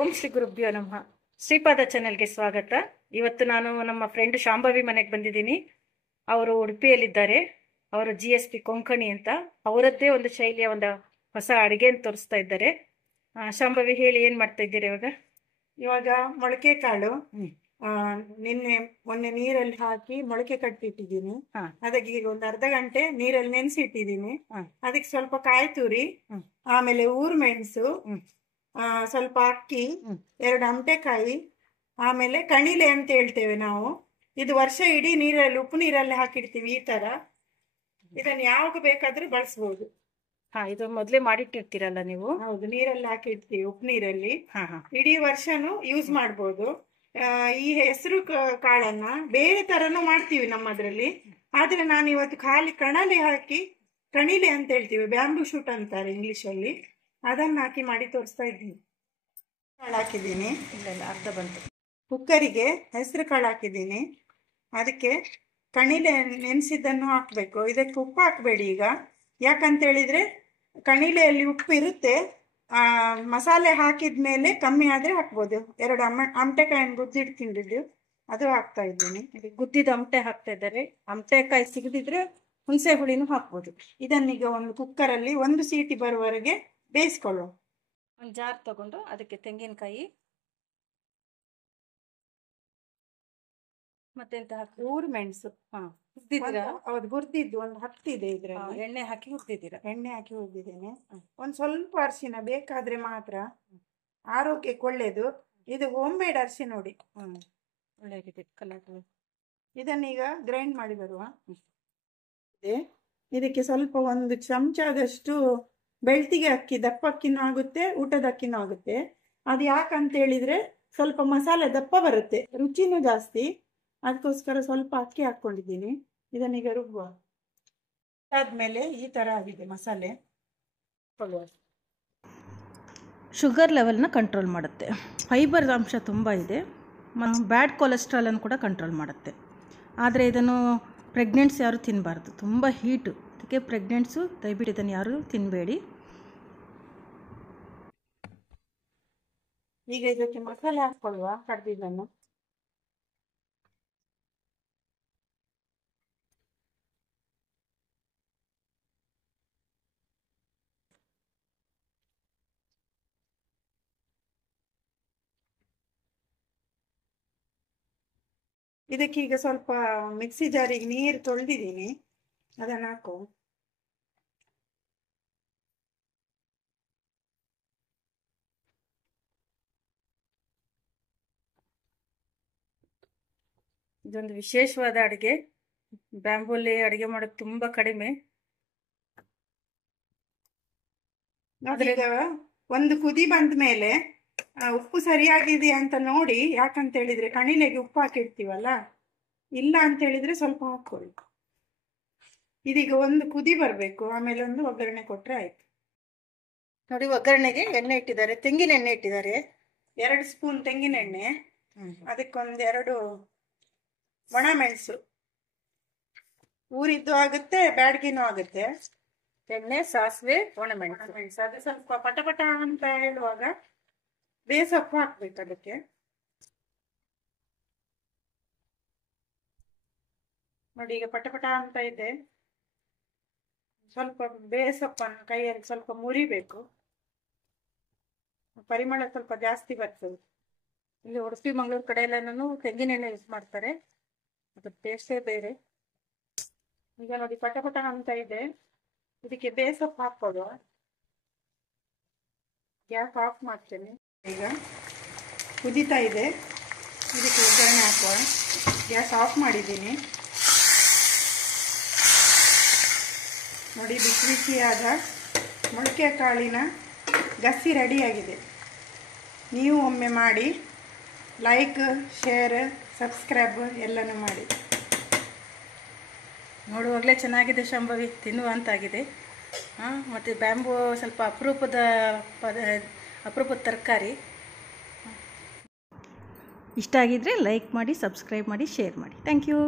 ಓಂ ಶ್ರೀ ಗುರುಭ್ಯೋ ನಮಃ. ಶ್ರೀಪಾದ ಚಾನೆಲ್ಗೆ ಸ್ವಾಗತ. ಇವತ್ತು ನಾನು ನಮ್ಮ ಫ್ರೆಂಡ್ ಶಾಂಭವಿ ಮನೆಗೆ ಬಂದಿದ್ದೀನಿ. ಅವರು ಉಡುಪಿಯಲ್ಲಿದ್ದಾರೆ. ಅವರು GSP ಕೊಂಕಣಿ ಅಂತ ಅವರದ್ದೇ ಒಂದು ಶೈಲಿಯ ಒಂದು ಹೊಸ ಅಡುಗೆಯನ್ನು ತೋರಿಸ್ತಾ ಇದ್ದಾರೆ. ಶಾಂಭವಿ, ಹೇಳಿ, ಏನು ಮಾಡ್ತಾ ಇದ್ದೀರಿ ಇವಾಗ? ಇವಾಗ ಮೊಳಕೆ ಕಾಳು ಮೊನ್ನೆ ನೀರಲ್ಲಿ ಹಾಕಿ ಮೊಳಕೆ ಕಟ್ಟಿಟ್ಟಿದ್ದೀನಿ. ಅದಕ್ಕೆ ಈಗ ಒಂದು ಅರ್ಧ ಗಂಟೆ ನೀರಲ್ಲಿ ನೆನೆಸಿಟ್ಟಿದ್ದೀನಿ. ಅದಕ್ಕೆ ಸ್ವಲ್ಪ ಕಾಯಿ ತುರಿ, ಆಮೇಲೆ ಊರು ಮೆಣಸು, ಸ್ವಲ್ಪ ಅಕ್ಕಿ, 2 ಅಮಟೆಕಾಯಿ, ಆಮೇಲೆ ಕಣಿಲೆ ಅಂತ ಹೇಳ್ತೇವೆ ನಾವು. ಇದು ವರ್ಷ ಇಡೀ ನೀರಲ್ಲಿ, ಉಪ್ಪು ನೀರಲ್ಲಿ ಹಾಕಿಡ್ತೀವಿ. ಈ ತರ ಇದನ್ನ ಯಾವಾಗ ಬೇಕಾದ್ರೂ ಬಳಸ್ಬೋದು. ಇದು ಮೊದಲೇ ಮಾಡಿಟ್ಟಿರ್ತೀರಲ್ಲ ನೀವು? ಹೌದು, ನೀರಲ್ಲಿ ಹಾಕಿಡ್ತೀವಿ, ಉಪ್ಪು ನೀರಲ್ಲಿ. ಇಡೀ ವರ್ಷನೂ ಯೂಸ್ ಮಾಡ್ಬೋದು. ಈ ಹೆಸರು ಕಾಳನ್ನ ಬೇರೆ ತರನು ಮಾಡ್ತೀವಿ ನಮ್ಮದ್ರಲ್ಲಿ. ಆದ್ರೆ ನಾನು ಇವತ್ತು ಖಾಲಿ ಕಣಲೆ ಹಾಕಿ, ಕಣಿಲೆ ಅಂತ ಹೇಳ್ತೀವಿ, ಬ್ಯಾಂಬೂ ಶೂಟ್ ಅಂತಾರೆ ಇಂಗ್ಲಿಷ್ ಅಲ್ಲಿ, ಅದನ್ನ ಹಾಕಿ ಮಾಡಿ ತೋರಿಸ್ತಾ ಇದ್ದೀನಿ. ಕಾಳು ಹಾಕಿದ್ದೀನಿ. ಇಲ್ಲ, ಅರ್ಧ ಬಂತು. ಕುಕ್ಕರಿಗೆ ಹೆಸರು ಕಾಳು ಹಾಕಿದ್ದೀನಿ. ಅದಕ್ಕೆ ಕಣಿಲೆ ನೆನೆಸಿದ್ದನ್ನು ಹಾಕಬೇಕು. ಇದಕ್ಕೆ ಉಪ್ಪು ಹಾಕಬೇಡಿ ಈಗ, ಯಾಕಂತ ಹೇಳಿದ್ರೆ ಕಣಿಲೆಯಲ್ಲಿ ಉಪ್ಪು ಇರುತ್ತೆ. ಮಸಾಲೆ ಹಾಕಿದ ಮೇಲೆ ಕಮ್ಮಿ ಆದರೆ ಹಾಕ್ಬೋದು. 2 ಅಮಟೆಕಾಯಿನ ಗುದ್ದಿಡ್ತಿದ್ದು ಅದು ಹಾಕ್ತಾ ಇದ್ದೀನಿ. ಗುದ್ದಿದ ಅಮಟೆ ಹಾಕ್ತಾ ಇದ್ದಾರೆ. ಅಮಟೆಕಾಯಿ ಸಿಗದಿದ್ರೆ ಹುಣಸೆ ಹುಳಿನೂ ಹಾಕ್ಬೋದು. ಇದನ್ನೀಗ ಒಂದು ಕುಕ್ಕರಲ್ಲಿ 1 ಸೀಟಿ ಬರುವವರೆಗೆ ಬೇಯಿಸ್ಕೊಳ್ಳೋ. ಒಂದು ಜಾರ್ ತಗೊಂಡು ಅದಕ್ಕೆ ತೆಂಗಿನಕಾಯಿ ಮತ್ತೆಂತ ಹಾಕಿ, ಊರು ಮೆಣಸು. ಹುರಿದಿದ್ದೀರಾ? ಹೌದು, ಹುರಿದಿದ್ದು ಒಂದು 10 ಇದೆ. ಇದ್ರಲ್ಲಿ ಎಣ್ಣೆ ಹಾಕಿ ಹುರಿದಿದ್ದೀರಾ? ಎಣ್ಣೆ ಹಾಕಿ ಹುರಿದಿದ್ದೇನೆ. ಒಂದು ಸ್ವಲ್ಪ ಅರಿಶಿನ ಬೇಕಾದ್ರೆ ಮಾತ್ರ, ಆರೋಗ್ಯಕ್ಕೆ ಒಳ್ಳೇದು. ಇದು ಹೋಮ್ ಮೇಡ್ ಅರಿಶಿನ ನೋಡಿ. ಒಳ್ಳೆಯಾಗಿದೆ ಕಲರ್. ಇದನ್ನೀಗ ಗ್ರೈಂಡ್ ಮಾಡಿ ಬರುವ. ಇದಕ್ಕೆ ಸ್ವಲ್ಪ 1 ಚಮಚದಷ್ಟು ಬೆಳ್ತಿಗೆ ಅಕ್ಕಿ, ದಪ್ಪ ಅಕ್ಕಿನೂ ಆಗುತ್ತೆ, ಊಟದ ಅಕ್ಕಿನೂ ಆಗುತ್ತೆ. ಅದು ಯಾಕಂತ ಹೇಳಿದ್ರೆ ಸ್ವಲ್ಪ ಮಸಾಲೆ ದಪ್ಪ ಬರುತ್ತೆ, ರುಚಿನೂ ಜಾಸ್ತಿ. ಅದಕ್ಕೋಸ್ಕರ ಸ್ವಲ್ಪ ಅಕ್ಕಿ ಹಾಕ್ಕೊಂಡಿದ್ದೀನಿ. ಇದನ್ನೀಗ ರುಬ್ಬುವ. ಆದ್ಮೇಲೆ ಈ ತರ ಆಗಿದೆ ಮಸಾಲೆ. ಶುಗರ್ ಲೆವೆಲ್ನ ಕಂಟ್ರೋಲ್ ಮಾಡುತ್ತೆ. ಫೈಬರ್ ಅಂಶ ತುಂಬ ಇದೆ. ಬ್ಯಾಡ್ ಕೊಲೆಸ್ಟ್ರಾಲನ್ನು ಕೂಡ ಕಂಟ್ರೋಲ್ ಮಾಡುತ್ತೆ. ಆದರೆ ಇದನ್ನು ಪ್ರೆಗ್ನೆಂಟ್ಸ್ ಯಾರು ತಿನ್ನಬಾರ್ದು, ತುಂಬ ಹೀಟು. ಅದಕ್ಕೆ ಪ್ರೆಗ್ನೆಂಟ್ಸು ದಯವಿಟ್ಟು ಇದನ್ನು ಯಾರು ತಿನ್ನಬೇಡಿ. ಈಗ ಇದಕ್ಕೆ ಮಸಾಲೆ ಹಾಕ್ಕೊಳ್ಳುವ, ಕಡ್ದಿದ್ದನ್ನು. ಇದಕ್ಕೆ ಈಗ ಸ್ವಲ್ಪ ಮಿಕ್ಸಿ ಜಾರಿಗೆ ನೀರು ತೊಳೆದಿದ್ದೀನಿ, ಅದನ್ನು ಹಾಕು. ಇದೊಂದು ವಿಶೇಷವಾದ ಅಡುಗೆ. ಬ್ಯಾಂಬೂಲಿ ಅಡುಗೆ ಮಾಡೋದು ತುಂಬ ಕಡಿಮೆ. ಈಗ ಒಂದು ಕುದಿ ಬಂದ ಮೇಲೆ ಉಪ್ಪು ಸರಿಯಾಗಿದೆ ಅಂತ ನೋಡಿ. ಯಾಕಂತ ಹೇಳಿದ್ರೆ ಕಣಿಲೆಗೆ ಉಪ್ಪು ಹಾಕಿರ್ತೀವಲ್ಲ, ಇಲ್ಲ ಅಂತ ಹೇಳಿದ್ರೆ ಸ್ವಲ್ಪ ಹಾಕೊಳ್ಳಿ. ಇದೀಗ ಒಂದು ಕುದಿ ಬರಬೇಕು, ಆಮೇಲೆ ಒಂದು ಒಗ್ಗರಣೆ ಕೊಟ್ರೆ ಆಯ್ತು. ನೋಡಿ, ಒಗ್ಗರಣೆಗೆ ಎಣ್ಣೆ ಇಟ್ಟಿದ್ದಾರೆ, ತೆಂಗಿನ ಎಣ್ಣೆ ಇಟ್ಟಿದ್ದಾರೆ. 2 ಸ್ಪೂನ್ ತೆಂಗಿನ ಎಣ್ಣೆ, ಅದಕ್ಕೊಂದು 2 ಒಣ ಮೆಣಸು, ಊರಿದ್ದು ಆಗುತ್ತೆ, ಬ್ಯಾಡ್ಗಿನೂ ಆಗುತ್ತೆ. ಎಣ್ಣೆ, ಸಾಸಿವೆ, ಒಣಮೆಣಸು. ಅದು ಸ್ವಲ್ಪ ಪಟಪಟ ಅಂತ ಹೇಳುವಾಗ ಬೇಸೊಪ್ಪು ಹಾಕ್ಬೇಕು ಅದಕ್ಕೆ. ನೋಡಿ, ಈಗ ಪಟಪಟ ಅಂತ ಇದೆ. ಸ್ವಲ್ಪ ಬೇಸೊಪ್ಪನ್ನು ಕೈಯಲ್ಲಿ ಸ್ವಲ್ಪ ಮುರಿಬೇಕು, ಪರಿಮಳ ಸ್ವಲ್ಪ ಜಾಸ್ತಿ ಬರ್ತದೆ. ಇಲ್ಲಿ ಉಡುಪಿ ಮಂಗಳೂರು ಕಡೆ ಎಲ್ಲನೂ ತೆಂಗಿನ ಎಣ್ಣೆ ಯೂಸ್ ಮಾಡ್ತಾರೆ, ಅದ್ರ ಟೇಸ್ಟೇ ಬೇರೆ. ಈಗ ನೋಡಿ ಪಟಪಟ ಅಂತ ಇದೆ. ಇದಕ್ಕೆ ಬೇಸೊಪ್ಪು ಹಾಕ್ಕೊಳ್ಳುವ. ಗ್ಯಾಸ್ ಆಫ್ ಮಾಡ್ತೇನೆ. ಈಗ ಕುದೀತಾ ಇದೆ, ಇದಕ್ಕೆ ಒಗ್ಗರಣೆ ಹಾಕುವ. ಗ್ಯಾಸ್ ಆಫ್ ಮಾಡಿದ್ದೀನಿ. ನೋಡಿ, ಬಿಸಿ ಬಿಸಿಯಾದ ಮೊಳಕೆ ಕಾಳಿನ ಗಸಿ ರೆಡಿಯಾಗಿದೆ. ನೀವು ಒಮ್ಮೆ ಮಾಡಿ, ಲೈಕ್, ಶೇರ್, ಸಬ್ಸ್ಕ್ರೈಬ್ ಎಲ್ಲನೂ ಮಾಡಿ. ನೋಡುವಾಗಲೇ ಚೆನ್ನಾಗಿದೆ ಶಾಂಭವಿ, ತಿನ್ನುವಂತಾಗಿದೆ. ಮತ್ತು ಬ್ಯಾಂಬೂ ಸ್ವಲ್ಪ ಅಪರೂಪದ ತರಕಾರಿ. ಇಷ್ಟ ಆಗಿದ್ರೆ ಲೈಕ್ ಮಾಡಿ, ಸಬ್ಸ್ಕ್ರೈಬ್ ಮಾಡಿ, ಶೇರ್ ಮಾಡಿ. Thank you.